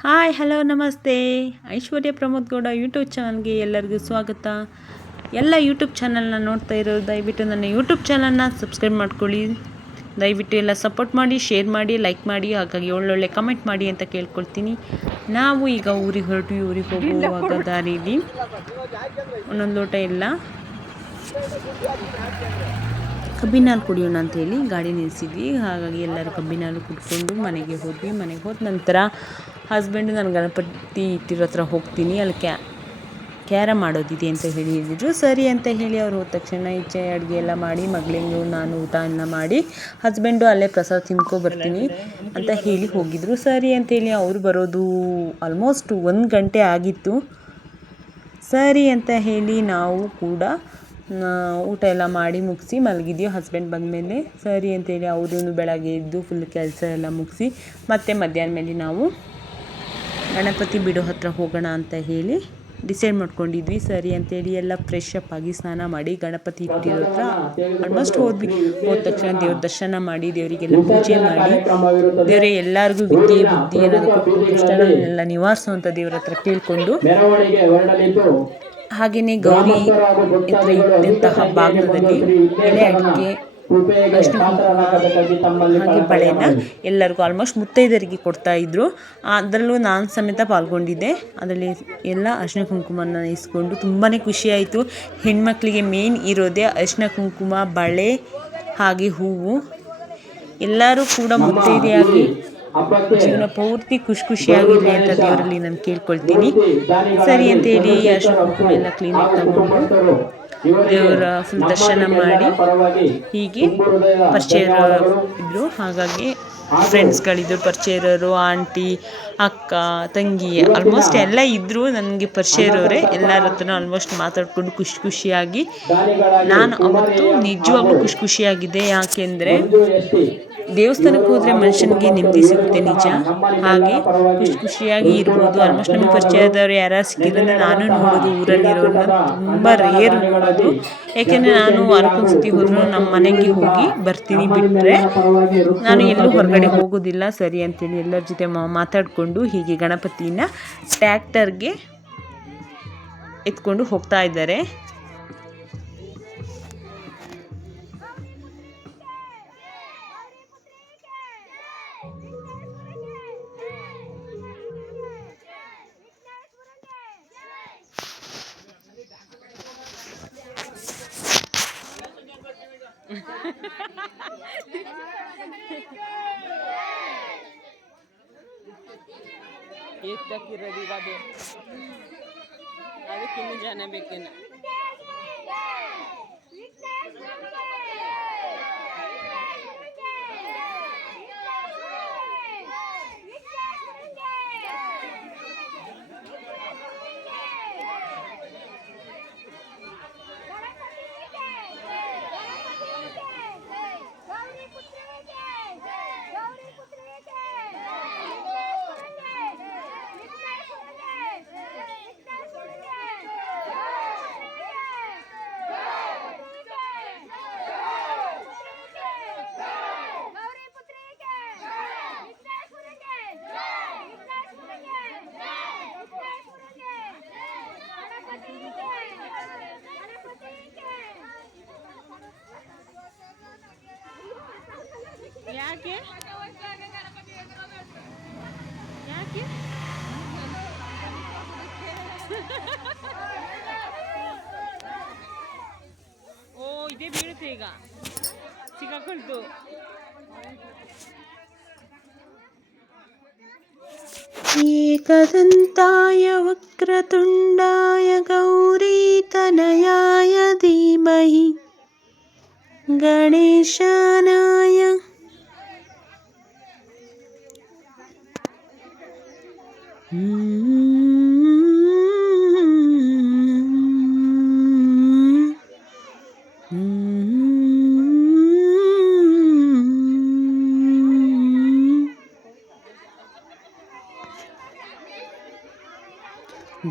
Hi, hello, ನಮಸ್ತೆ. ಐಶ್ವರ್ಯ Pramod Gowda YouTube ಚಾನಲ್ಗೆ ಎಲ್ಲರಿಗೂ ಸ್ವಾಗತ. ಎಲ್ಲ ಯೂಟ್ಯೂಬ್ ಚಾನಲ್ನ ನೋಡ್ತಾ ಇರೋರು ದಯವಿಟ್ಟು ನನ್ನ ಯೂಟ್ಯೂಬ್ ಚಾನಲ್ನ ಸಬ್ಸ್ಕ್ರೈಬ್ ಮಾಡ್ಕೊಳ್ಳಿ. ದಯವಿಟ್ಟು ಎಲ್ಲ ಸಪೋರ್ಟ್ ಮಾಡಿ, ಶೇರ್ ಮಾಡಿ, ಲೈಕ್ ಮಾಡಿ, ಹಾಗಾಗಿ ಒಳ್ಳೊಳ್ಳೆ ಕಮೆಂಟ್ ಮಾಡಿ ಅಂತ ಕೇಳ್ಕೊಳ್ತೀನಿ. ನಾವು ಈಗ ಊರಿಗೆ ಹೊರಟು, ಊರಿಗೆ ಹೋಗುವಾಗ ದಾರಿಲಿ ಒಂದೊಂದು ಲೋಟ ಇಲ್ಲ ಕಬ್ಬಿನ ಹಾಲು ಕುಡಿಯೋಣ ಅಂತ ಹೇಳಿ ಗಾಡಿ ನಿಲ್ಲಿಸಿದ್ವಿ ಹಾಗಾಗಿ ಎಲ್ಲರೂ ಕಬ್ಬಿನ ಹಾಲು ಕುಡ್ಕೊಂಡು ಮನೆಗೆ ಹೋದ್ವಿ. ಮನೆಗೆ ಹೋದ ನಂತರ ಹಸ್ಬೆಂಡು ನಾನು ಗಣಪತಿ ಇಟ್ಟಿರೋ ಹತ್ರ ಹೋಗ್ತೀನಿ, ಅಲ್ಲಿ ಕ್ಯಾ ಕ್ಯಾರಮ್ ಮಾಡೋದಿದೆ ಅಂತ ಹೇಳಿ ಹೇಳಿದರು. ಸರಿ ಅಂತ ಹೇಳಿ ಅವ್ರು ಹೋದ ತಕ್ಷಣ ಈಚೆ ಅಡುಗೆ ಎಲ್ಲ ಮಾಡಿ ಮಗಳಿಗೂ ನಾನು ಊಟ ಎಲ್ಲ ಮಾಡಿ ಹಸ್ಬೆಂಡು ಅಲ್ಲೇ ಪ್ರಸಾದ ತಿನ್ಕೊ ಬರ್ತೀನಿ ಅಂತ ಹೇಳಿ ಹೋಗಿದ್ರು. ಸರಿ ಅಂತ ಹೇಳಿ ಅವರು ಬರೋದು ಆಲ್ಮೋಸ್ಟ್ ಒಂದು ಗಂಟೆ ಆಗಿತ್ತು. ಸರಿ ಅಂತ ಹೇಳಿ ನಾವು ಕೂಡ ಊಟ ಎಲ್ಲ ಮಾಡಿ ಮುಗಿಸಿ ಮಲಗಿದ್ವಿ. ಹಸ್ಬೆಂಡ್ ಬಂದಮೇಲೆ ಸರಿ ಅಂತೇಳಿ ಅವರು ಬೆಳಗ್ಗೆ ಎದ್ದು ಫುಲ್ ಕೆಲಸ ಎಲ್ಲ ಮುಗಿಸಿ ಮತ್ತೆ ಮಧ್ಯಾಹ್ನ ಮೇಲೆ ನಾವು ಗಣಪತಿ ಬಿಡೋ ಹತ್ರ ಹೋಗೋಣ ಅಂತ ಹೇಳಿ ಡಿಸೈಡ್ ಮಾಡ್ಕೊಂಡಿದ್ವಿ. ಸರಿ ಅಂತೇಳಿ ಎಲ್ಲ ಫ್ರೆಶ್ ಅಪ್ ಆಗಿ ಸ್ನಾನ ಮಾಡಿ ಗಣಪತಿ ಇಟ್ಟಿರೋ ಹತ್ರ ಆಲ್ಮೋಸ್ಟ್ ಹೋದ್ವಿ. ಹೋದ ತಕ್ಷಣ ದೇವ್ರ ದರ್ಶನ ಮಾಡಿ, ದೇವರಿಗೆಲ್ಲ ಪೂಜೆ ಮಾಡಿ, ದೇವರೇ ಎಲ್ಲರಿಗೂ ವಿದ್ಯೆ, ಬುದ್ಧಿ ಎಲ್ಲ ನಿವಾರಿಸುವಂತ ನಿವಾರಿಸುವಂಥ ದೇವ್ರ ಹತ್ರ ಕೇಳಿಕೊಂಡು ಹಾಗೆಯೇ ಗೌರಿ ಹತ್ರ ಇದ್ದಂತಹ ಭಾಗದಲ್ಲಿ ಎಲೆ ಅಡಿಕೆ ಹಾಗೆ ಬಳೆನ ಎಲ್ಲರಿಗೂ ಆಲ್ಮೋಸ್ಟ್ ಮುತ್ತೈದರಿಗೆ ಕೊಡ್ತಾ ಇದ್ರು. ಅದರಲ್ಲೂ ನಾನು ಸಮೇತ ಪಾಲ್ಗೊಂಡಿದ್ದೆ. ಅದರಲ್ಲಿ ಎಲ್ಲ ಅರಿಶಿನ ಕುಂಕುಮನ ಇಸ್ಕೊಂಡು ತುಂಬಾ ಖುಷಿಯಾಯಿತು ಹೆಣ್ಮಕ್ಳಿಗೆ ಮೇನ್ ಇರೋದೇ ಅರಿಶಿನ ಕುಂಕುಮ ಬಳೆ ಹಾಗೆ ಹೂವು. ಎಲ್ಲರೂ ಕೂಡ ಮುತ್ತೈದೆಯಾಗಿ ಜೀವನ ಪೂರ್ತಿ ಖುಷಿ ಖುಷಿಯಾಗಿರಲಿ ಅಂತ ದೇವರಲ್ಲಿ ನಾನು ಕೇಳ್ಕೊಳ್ತೀನಿ. ಸರಿ ಅಂತೇಳಿ ಅಷ್ಟು ಕುಂಕುಮ ಎಲ್ಲ ಕ್ಲೀನಾಗಿ ತಗೊಂಡು ದೇವರ ಫುಲ್ ದರ್ಶನ ಮಾಡಿ ಹೀಗೆ ಪರಿಚಯ ಇದ್ದರು ಹಾಗಾಗಿ ಫ್ರೆಂಡ್ಸ್ಗಳಿದ್ರು ಇರೋರು ಆಂಟಿ ಅಕ್ಕ, ತಂಗಿ ಆಲ್ಮೋಸ್ಟ್ ಎಲ್ಲ ಇದ್ದರು ನನಗೆ ಪರಿಚಯ ಇರೋರೆ ಎಲ್ಲರ ಹತ್ರ ಆಲ್ಮೋಸ್ಟ್ ಮಾತಾಡ್ಕೊಂಡು ಖುಷಿ ಖುಷಿಯಾಗಿ. ನಾನು ಅವತ್ತು ನಿಜವಾಗ್ಲೂ ಖುಷಿ ಖುಷಿಯಾಗಿದೆ. ಯಾಕೆಂದರೆ ದೇವಸ್ಥಾನಕ್ಕೆ ಹೋದರೆ ಮನುಷ್ಯನಿಗೆ ನೆಮ್ಮದಿ ಸಿಗುತ್ತೆ ನಿಜ. ಹಾಗೆ ಖುಷಿ ಖುಷಿಯಾಗಿ ಇರ್ಬೋದು. ಆಲ್ಮೋಸ್ಟ್ ನಮಗೆ ಪರಿಚಯದವ್ರು ಯಾರು ಸಿಕ್ಕಿದ್ರೆ ನಾನು ನೋಡೋದು ಊರಲ್ಲಿರೋರನ್ನ ತುಂಬ ರೇರ್ ನೋಡೋದು. ಯಾಕೆಂದರೆ ನಾನು ವಾರಕ್ಕೊಂದ್ಸತಿ ಹೋದ್ರೂ ನಮ್ಮ ಮನೆಗೆ ಹೋಗಿ ಬರ್ತೀನಿ ಬಿಟ್ಟರೆ ನಾನು ಎಲ್ಲೂ ಹೊರಗಡೆ ಹೋಗೋದಿಲ್ಲ ಸರಿ ಅಂತೇಳಿ ಎಲ್ಲರ ಜೊತೆ ಮಾತಾಡಿಕೊಂಡು ಹೀಗೆ ಗಣಪತಿನ ಟ್ಯಾಕ್ಟರ್ಗೆ ಎತ್ಕೊಂಡು ಹೋಗ್ತಾ ಇದ್ದಾರೆ. ಎತ್ತಕ್ಕಿರೋದು ಈಗ ಅದೇ ಅದಕ್ಕೆ ಇನ್ನೂ ಜನ ಬೇಕೇನು ಯಾಕೆ ಯಾಕೆ ಓ ಇದೇ ಬೀಳುತ್ತೆ ಈಗ ಸಿಕ್ಕಾಕೊಳ್ತು एकदन्ताय वक्रतुण्डाय गौरीतनयाय धीमहि गणेशानाय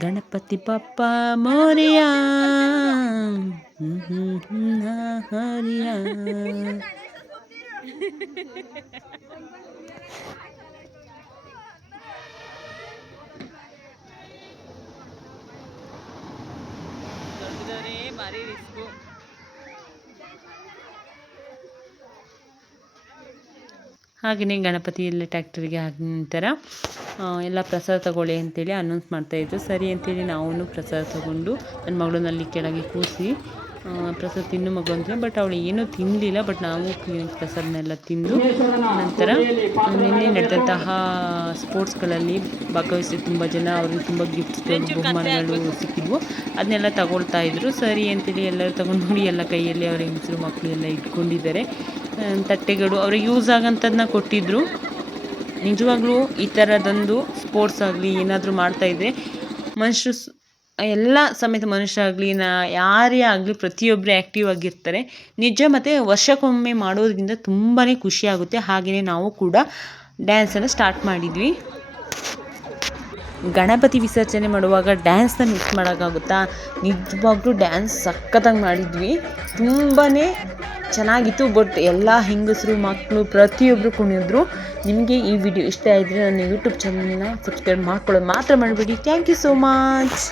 गणपति पप्पा मोरिया हरिया ಹಾಗೆಯೇ ಗಣಪತಿ ಎಲ್ಲ ಟ್ಯಾಕ್ಟ್ರಿಗೆ ಹಾಕಿದ ನಂತರ ಎಲ್ಲ ಪ್ರಸಾದ ತಗೊಳ್ಳಿ ಅಂತೇಳಿ ಅನೌನ್ಸ್ ಮಾಡ್ತಾಯಿದ್ರು ಸರಿ ಅಂತೇಳಿ ನಾವೂ ಪ್ರಸಾದ ತಗೊಂಡು ನನ್ನ ಮಗಳನ್ನಲ್ಲಿ ಕೆಳಗೆ ಕೂರಿಸಿ ಪ್ರಸಾದ ತಿನ್ನು ಮಗು ಅಂತ ಬಟ್ ಅವಳು ಏನೂ ತಿನ್ನಲಿಲ್ಲ ಬಟ್ ನಾವು ಪ್ರಸಾದನೆಲ್ಲ ತಿಂದು ನಂತರ ನಿನ್ನೆ ನಡೆದಂತಹ ಸ್ಪೋರ್ಟ್ಸ್ಗಳಲ್ಲಿ ಭಾಗವಹಿಸಿ ತುಂಬ ಜನ ಅವ್ರಿಗೆ ತುಂಬ ಗಿಫ್ಟ್ಸ್ಗಳು ಬಹುಮಾನಗಳು ಸಿಕ್ಕಿದ್ವು. ಅದನ್ನೆಲ್ಲ ತಗೊಳ್ತಾ ಇದ್ರು. ಸರಿ ಅಂತೇಳಿ ಎಲ್ಲರೂ ತಗೊಂಡು ನೋಡಿ ಎಲ್ಲ ಕೈಯಲ್ಲಿ ಅವ್ರ ಹೆಂಗಸರು ಮಕ್ಕಳು ಎಲ್ಲ ಇಟ್ಕೊಂಡಿದ್ದಾರೆ. ತಟ್ಟೆಗಳು ಅವ್ರಿಗೆ ಯೂಸ್ ಆಗೋಂಥದ್ದನ್ನ ಕೊಟ್ಟಿದ್ದರು ನಿಜವಾಗ್ಲೂ ಈ ಥರದೊಂದು ಸ್ಪೋರ್ಟ್ಸ್ ಆಗಲಿ ಏನಾದರೂ ಮಾಡ್ತಾಯಿದ್ರೆ ಮನುಷ್ಯರು ಎಲ್ಲ ಸಮೇತ ಮನುಷ್ಯ ಆಗಲಿ, ನಾ ಯಾರೇ ಆಗಲಿ ಪ್ರತಿಯೊಬ್ಬರು ಆ್ಯಕ್ಟಿವ್ ಆಗಿರ್ತಾರೆ. ನಿಜ ಮತ್ತು ವರ್ಷಕ್ಕೊಮ್ಮೆ ಮಾಡೋದ್ರಿಂದ ತುಂಬಾ ಖುಷಿಯಾಗುತ್ತೆ ಹಾಗೆಯೇ ನಾವು ಕೂಡ ಡ್ಯಾನ್ಸನ್ನು ಸ್ಟಾರ್ಟ್ ಮಾಡಿದ್ವಿ. ಗಣಪತಿ ವಿಸರ್ಜನೆ ಮಾಡುವಾಗ ಡ್ಯಾನ್ಸ್ನ ಮಿಸ್ ಮಾಡೋಕ್ಕಾಗುತ್ತಾ? ನಿಜವಾಗ್ಲೂ ಡ್ಯಾನ್ಸ್ ಸಖತ್ತಾಗಿ ಮಾಡಿದ್ವಿ. ತುಂಬಾ ಚೆನ್ನಾಗಿತ್ತು ಬಟ್ ಎಲ್ಲ ಹೆಂಗಸರು ಮಕ್ಕಳು ಪ್ರತಿಯೊಬ್ಬರು ಕುಣಿದ್ರು. ನಿಮಗೆ ಈ ವಿಡಿಯೋ ಇಷ್ಟ ಇದ್ದರೆ ನನ್ನ ಯೂಟ್ಯೂಬ್ ಚಾನಲ್ನ ಸಬ್ಸ್ಕ್ರೈಬ್ ಮಾಡ್ಕೊಳ್ಳೋದು ಮಾತ್ರ ಮಾಡಬೇಡಿ ಥ್ಯಾಂಕ್ ಯು ಸೋ ಮಚ್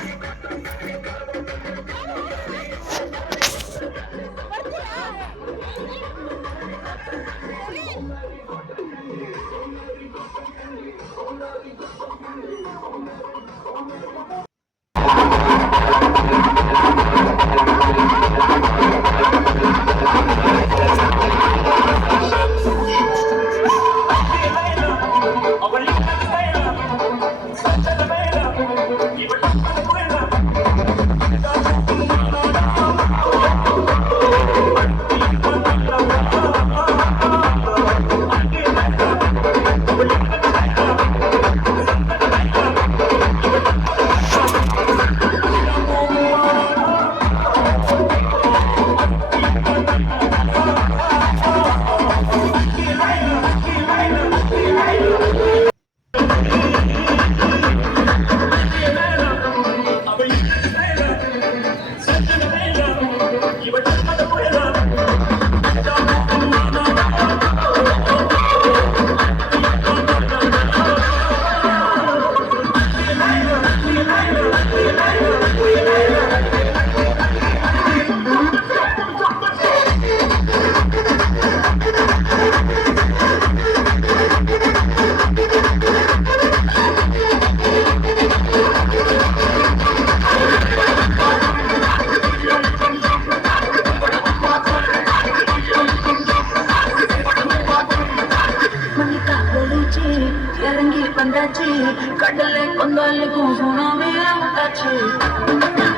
ਕੰਡਾਚੀ ਕੱਢ ਲੈ ਕੰਦਲ ਤੂੰ ਸੋਨਾ ਮੇਰਾ ਮੁੰਡਾਚੀ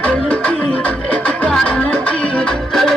ਕਲਤੀ ਇੱਕ ਕਾਰਨ ਜੀ ਕਲੇ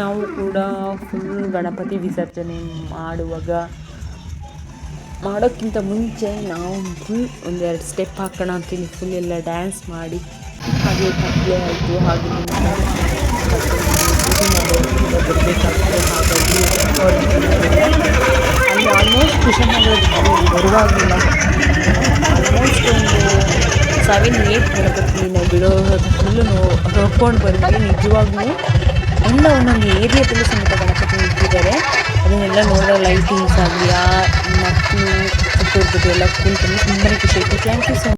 ನಾವು ಕೂಡ ಫುಲ್ ಗಣಪತಿ ವಿಸರ್ಜನೆ ಮಾಡುವಾಗ ಮಾಡೋಕ್ಕಿಂತ ಮುಂಚೆ ನಾವು ಫುಲ್ ಒಂದೆರಡು ಸ್ಟೆಪ್ ಹಾಕೋಣ ಅಂತೀನಿ. ಫುಲ್ ಎಲ್ಲ ಡ್ಯಾನ್ಸ್ ಮಾಡಿ ಹಾಗೆ ಕಪ್ಪೆ ಆಯಿತು ಹಾಗೆ ಬರಬೇಕಾಗ್ತದೆ. ಹಾಗಾಗಿ ಅಲ್ಲಿ ಆಲ್ಮೋಸ್ಟ್ ಬರುವಾಗಿಲ್ಲ ಆಲ್ಮೋಸ್ಟ್ ಒಂದು ಸೆವೆನ್ ಏಯ್ಟ್ ಗಣಪತಿ ನಾವು ಬಿಡೋ ಫುಲ್ಲು ನೋಡ್ಕೊಂಡು ಬಂದ್ವಿ. ನಿಜವಾಗ್ಲೂ ಎಲ್ಲ ಒಂದೊಂದು ಏರಿಯಾದಲ್ಲೂ ಸಮೇತ ಗಣಪತಿ ಇಟ್ಟಿದ್ದಾರೆ. ಅದನ್ನೆಲ್ಲ ನೋಡೋ ಲೈಟಿಂಗ್ಸ್ ಆಗಲಿ, ಆ ಮಕ್ಕಳು ಎಲ್ಲ ಕುಂತು ತುಂಬಾ ಖುಷಿ ಆಯಿತು. Thank you so